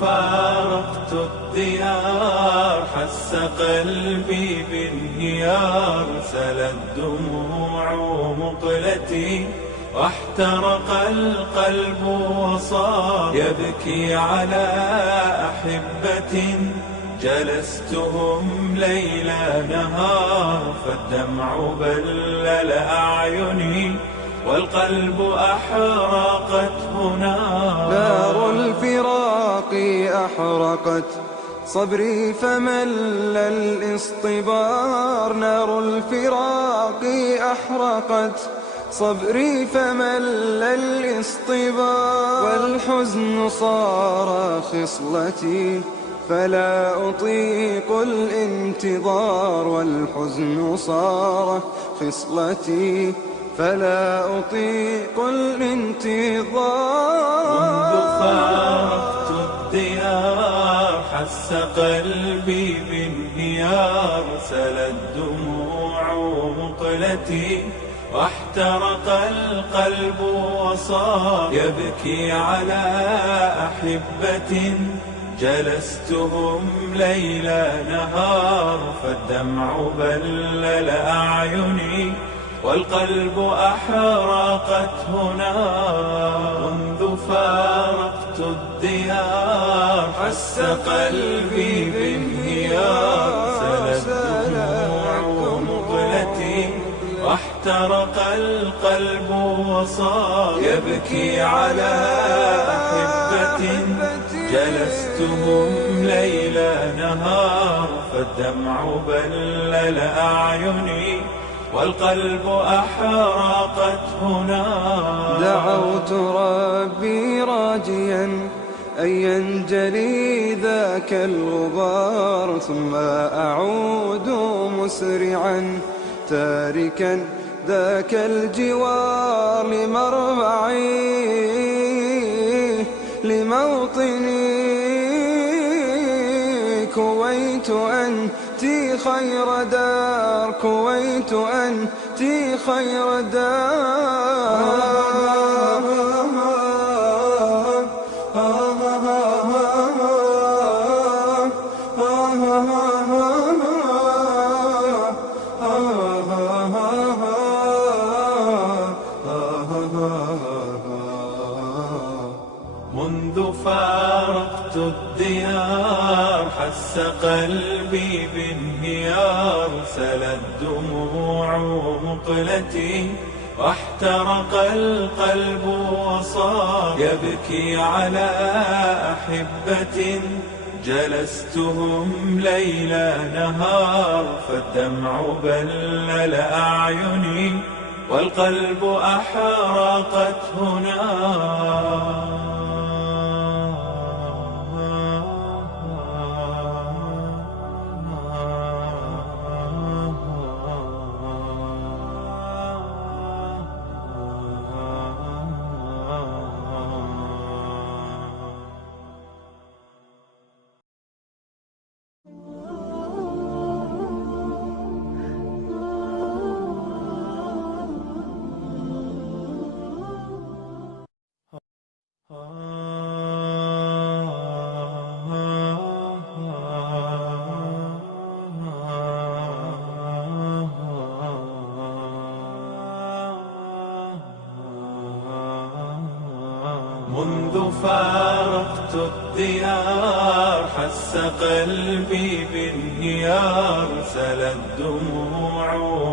فارقت الديار حس قلبي بانهيار، سلت دموع مقلتي واحترق القلب وصار يبكي على أحبة جلستهم ليلا نهار، فالدمع بلل أعيني والقلب أحرقته نار الفراق أحرقت صبري فمل الاصطبار، نار الفراق أحرقت صبري فمل الاصطبار، والحزن صار خصلتي فلا أطيق الانتظار، والحزن صار خصلتي فلا أطيق الانتظار. منذ فارقت الديار حس قلبي بانهيار، سلت دموع مقلتي واحترق القلب وصار يبكي على أحبة جلستهم ليلا نهار، فالدمع بلل أعيني والقلب أحرقته نار. منذ فارقت الديار حس قلبي بانهيار، سلت دموع مقلتي واحترق القلب وصار يبكي على أحبة جلستهم ليلا نهار، فالدمع بلل أعيني والقلب أحرقته نار. دعوت ربي راجيا أن ينجلي ذاك الغبار، ثم أعود مسرعا تاركا ذاك الجوار لمربعي لموطني. كويت أنتِ خير دار، كويت أنتِ خير دار. منذ فارقت الديار حس قلبي بانهيار، سلت دموع مقلتي واحترق القلب وصار يبكي على أحبة جلستهم ليلا نهار، فالدمع بلل أعيني والقلب أحرقته نار. منذ فارقت الديار حس قلبي بانهيار، سلت دموع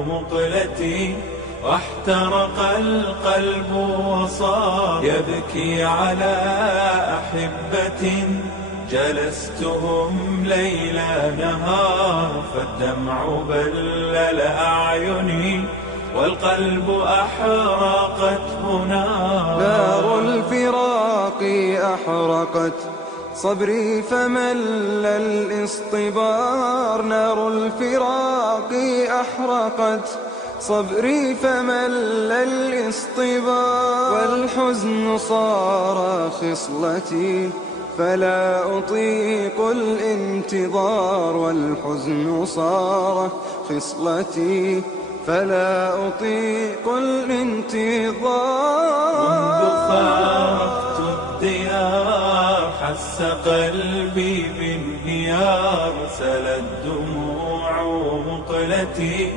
مقلتي واحترق القلب وصار يبكي على أحبة جلستهم ليلا نهار، فالدمع بلل أعيني والقلب أحرقته نار. نار الفراق أحرقت صبري فمل الاصطبار، نار الفراق أحرقت صبري فمل الاصطبار، والحزن صار خصلتي فلا أطيق الانتظار، والحزن صار خصلتي فلا أطيق الانتظار. منذ فارقت الديار وأحس قلبي بانهيار، سلت دموع مقلتي